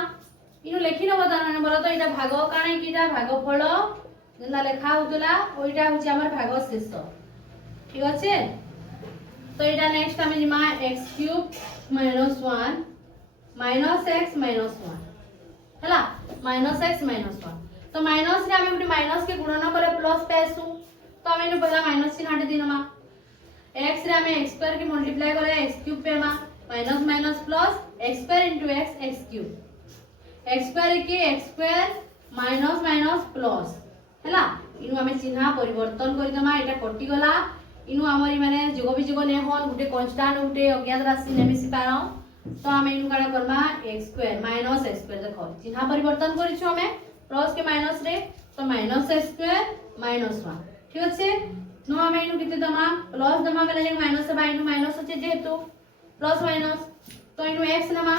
इनु लेखि न बता नंबर तो इटा भाग काने कीटा भागफल जेना लेखा होतला ओइटा होची हमर भाग शेष ठीक আছে तो इटा नेक्स्ट हमें जिमा x³ - 1 -x - 1 हला -x - 1 तो माइनस रे हमें गुटे माइनस के गुणन करे प्लस पेसु तो हमें इनु पहला माइनस चिन्ह हटे दिनमा x रे हमें x² के मल्टीप्लाई करे x³ पे मा minus minus plus x² * x x³ x² के x² माइनस माइनस प्लस हला इनु हमें चिन्ह परिवर्तन करि दमा एटा कटि गला इनु हमरी माने जोग बिजोग ने होन गुटे कांस्टेंट गुटे अज्ञात राशि ने मिसि पारो तो हमें इनु काडा करबा x² - x² देखो चिन्ह परिवर्तन करिछु हमें प्लस के माइनस रे तो -x² - 1 ठीक আছে नो हमें इनु किते दमा प्लस दमा बेले जे माइनस से बाइनु माइनस अछि जेहेतु प्लस माइनस तो इनु x नमा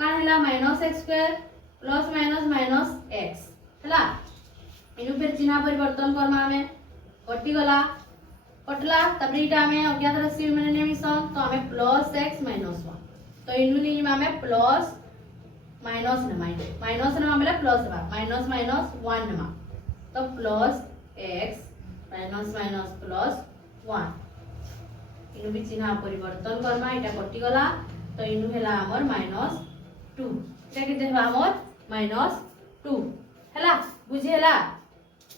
कान हैला -x square plus minus x हैला इनु फिर चिन्ह परिवर्तन करमा हमें कटि गला कटला तबरे इटा हमें अज्ञात राशि में निमिशन तो हमें +x -1 तो इनु नि हमें प्लस माइनस न माइनस न हमें प्लस बा माइनस 1 न तो प्लस x माइनस प्लस 1 इनु भी चिन्ह परिवर्तन करमा इटा कटि गला तो इनु हैला हमर -2 इटा के देबा हमर -2 हैला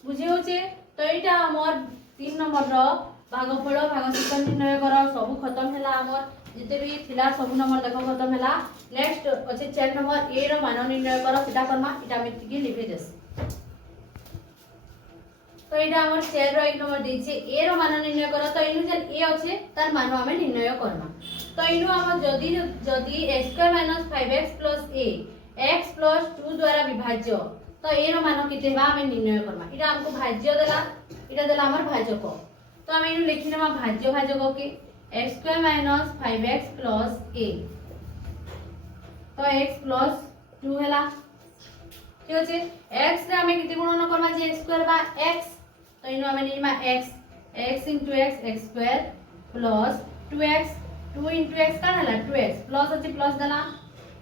बुझे होचे तो इटा हमर 3 नंबर रो भागफल भागशेष निर्णय कर सब खत्म हैला हमर जिते भी थिला सब नंबर देखो खत्म हैला नेक्स्ट अछि 4 नंबर ए रो मान निर्णय कर सेटा करमा इटा मिति लिखि देस तो इटा हमर 4 रो 1 नंबर देछि ए रो मान निर्णय कर तो इनु जे ए अछि तार मान हमें निर्णय करना तो इनु हम जदी x square - 5x + a x + 2 द्वारा विभाज्य तो ए रो मान केते बा हमें निर्णय करना इटा हमको भाज्य देला इटा देला हमर भाजक तो हम इनु लिखि लेमा भाज्य भाजक के x स्क्वायर - 5x + a तो x + 2 हैला ठीक अछि x रे हमें केते गुणन करबा जे x स्क्वायर बा x तो इनु हमें Nima x x * x x square plus 2x 2 * x का हला 2x प्लस अछि प्लस देला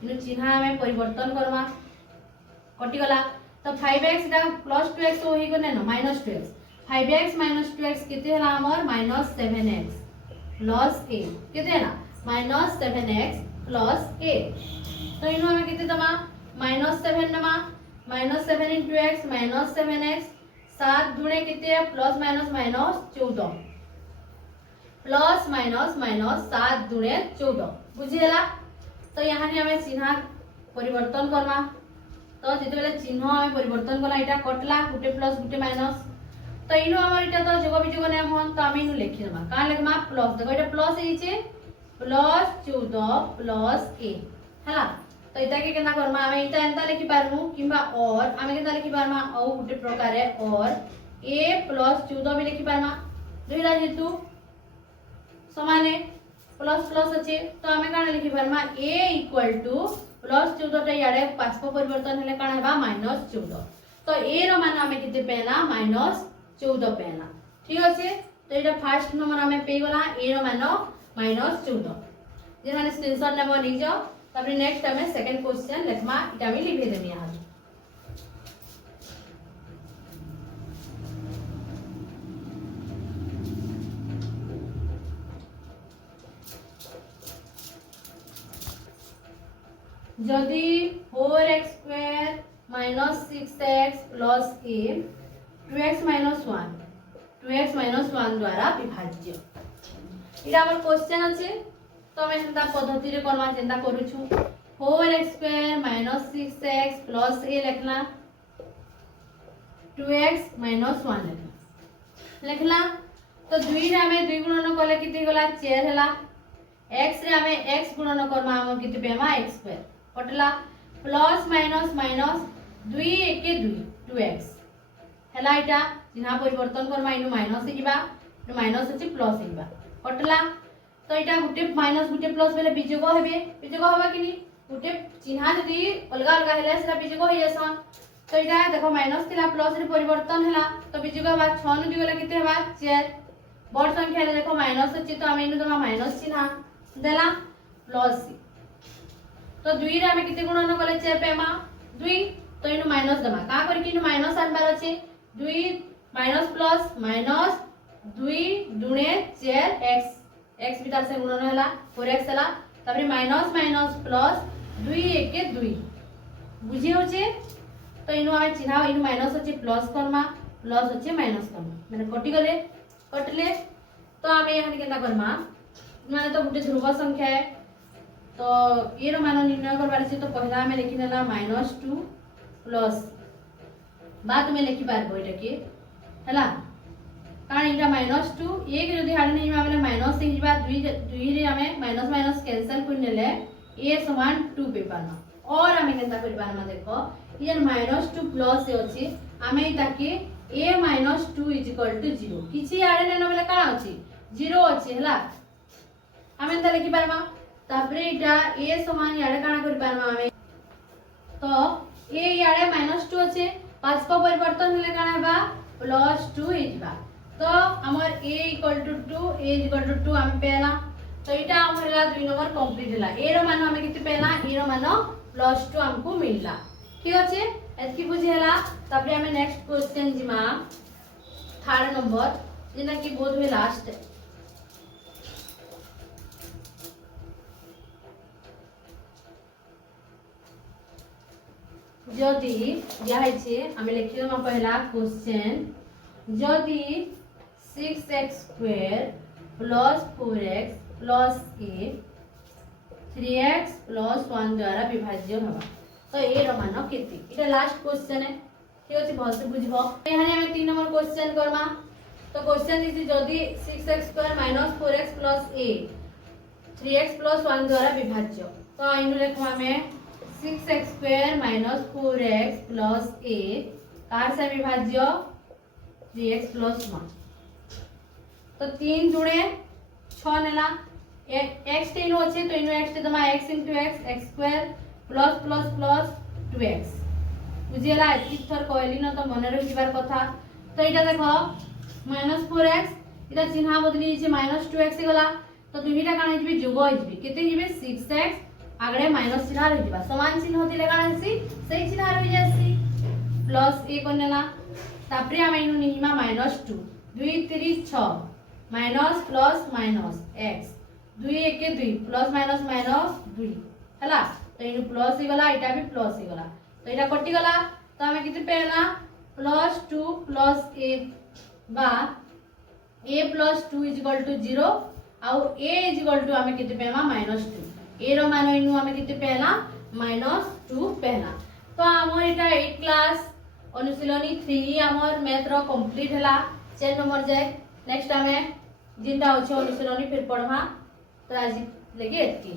इनु चिन्ह हमें परिवर्तन करबा कटि गला तो 5x दा प्लस 2x हो ही गने न -2x 5x - 2x केते हला हमर -7x प्लस a केते हला -7x प्लस a तो इनु हमें केते दमा -7 नमा -7 * x -7x 7 गुणे केते प्लस माइनस 14 प्लस माइनस 7 गुणे 14 बुझियला तो यहाँ ने हमें चिन्ह परिवर्तन करबा तो जेते बेले चिन्ह हमें परिवर्तन कला इटा कटला गुटे प्लस गुटे माइनस तो इनु हमर इटा तो जोग बिजोग ने हम तो हम इनु लिखि देबा का लिखमा प्लस देखो इटा प्लस हिचे प्लस 14 प्लस a हला तो इटा के केना करमा हमें इटा एंता लिखि पारमु किबा और हमें केना लिखि पारमा औ गुटे प्रकारे और a + 14 भी लिखि पारमा दुईला जेतु समान है प्लस प्लस अच्छे तो हमें काना लिखि पारमा a = +14 टा याडे पास्प परिवर्तन हेले काना हेबा -14 तो a रो मान हमें केते पेला -14 पेला ठीक अछि तो एटा फर्स्ट नंबर हमें पे गला a रो मान -14 जे माने स्क्रीनशॉट लेबो नि जाओ तब नेक्स्ट हमें सेकंड क्वेश्चन लेखमा इटा में लिखि देबी यहाँ जदि 4x square -6x + a 2x - 1 द्वारा विभाज्य इटा हमर क्वेश्चन अछि तो हमें सेंता पद्धति रे करवा जेंता करू छु 4x स्क्वायर -6x + a लिखला 2x - 1 लिखला तो 2 रे हमें 2 गुणन करले किति गला 4 हला x रे हमें x गुणन करबा हम किति पेमा x स्क्वायर कटला प्लस माइनस 2 1 के 2x हला इटा चिन्ह परिवर्तन करबा इनु माइनस हिबा इनु माइनस अछि प्लस हिबा कटला तो इटा गुटे माइनस गुटे प्लस बेले विजोग हेबे विजोग होबा किनी गुटे चिन्ह जदी अलगा अलगा हेले सेरा विजोग होय जसन तो इटा देखो माइनस थिला प्लस रे परिवर्तन हला तो विजोग बा 6 नु दिगला किते हेबा 4 बड़ संख्या रे देखो माइनस अछि तो हम इनु दमा माइनस चिन्ह देला प्लस तो 2 रे हमें किते गुणन कले 4 पेमा 2 तो इनु माइनस दमा का करी कि इनु माइनस आनबार अछि 2 minus plus minus 2 दुणे 4x x beta से गुणन हला 4x हला तबरे माइनस प्लस 2 1 के 2 बुझी होचे तो इनु हमें चिन्ह इनु माइनस अछि प्लस करमा प्लस अछि माइनस करमा माने कटि गले कटले तो हमें यहाँ केना करमा माने तो गुटे ध्रुव संख्या है तो ये रो मान निर्णय करबार छै तो पहला हमें लिखि देला -2 प्लस बाद में लिखि पारबो एटा के हला कारण इटा -2 एक जदी हाड नै माने माइनस से हिबा 2 रे हमें माइनस कैंसिल कर नेले a = 2 पे पाना और हमें केनता कर पारमा देखो ये -2 प्लस से अछि हमें इटा के a - 2 = 0 किछि आडे नै नबले का अछि 0 अछि हला हमें त लिखि पारमा तापरे इटा ए समान याडे काना करि पारमा हमें तो ए याडे -2 अछि 5 को परिवर्तन हेले काना हेबा +2 हिजबा तो हमर a = 2 a = 2 हम पेला तो इटा हमरला 2 नंबर कंप्लीट हला ए रो मान हमें किति पेला ए रो मान +2 हमको मिलला ठीक अछि एतकी बुझी हला तापरे हमें नेक्स्ट क्वेश्चन जिमा थर्ड नंबर जेना कि बोध हुए लास्ट जदि यह छे हमें लिखियो में पहला क्वेश्चन जदि 6x² + 4x + a 3x + 1 द्वारा विभाज्य हवा तो ए रो मान केते इटा लास्ट क्वेश्चन है ठीक अछि बहुत से बुझबो एहाने हमें 3 नंबर क्वेश्चन करबा तो क्वेश्चन दिस जदि 6x² - 4x + a 3x + 1 द्वारा विभाज्य तो इनु लिखवा में 6x² - 4x + a कार से विभाज्य 3x + 1 तो 3 जुड़े 6 नेला x टेन अछि तो इनु x दमा x * x x² ++ 2x बुझियला एति थर कहली न तो मन रहि जिबार कथा तो इटा देखो -4x इटा चिन्ह बदली जे -2x गला तो दुहीटा काना हिबे जोग हिबे केते हिबे 6x आगळे माइनस चिन्ह रहि जिबा समान चिन्ह होतिले काना सी सही चिन्ह रहि जासी प्लस a कोनेला तापरे हम इनु निहिमा -2 2 3 6 minus plus minus x 2 1 2 plus minus minus 2 हला तो इनु प्लस गला इटा भी प्लस गला तो इटा कटि गला तो हमें किति पेला +2 + a बा a + 2 = 0 आउ a = हमें किति पेमा -2 ए रो मान इनु हमें किति पेला -2 पेला तो हमर इटा 8 क्लास अनुशीलनी 3 हमर मैथ रो कंप्लीट हला 4 नंबर जाय नेक्स्ट हमें जिनटा होछ अनुशीलनी फिर पढवा तो आज लगे एतकी।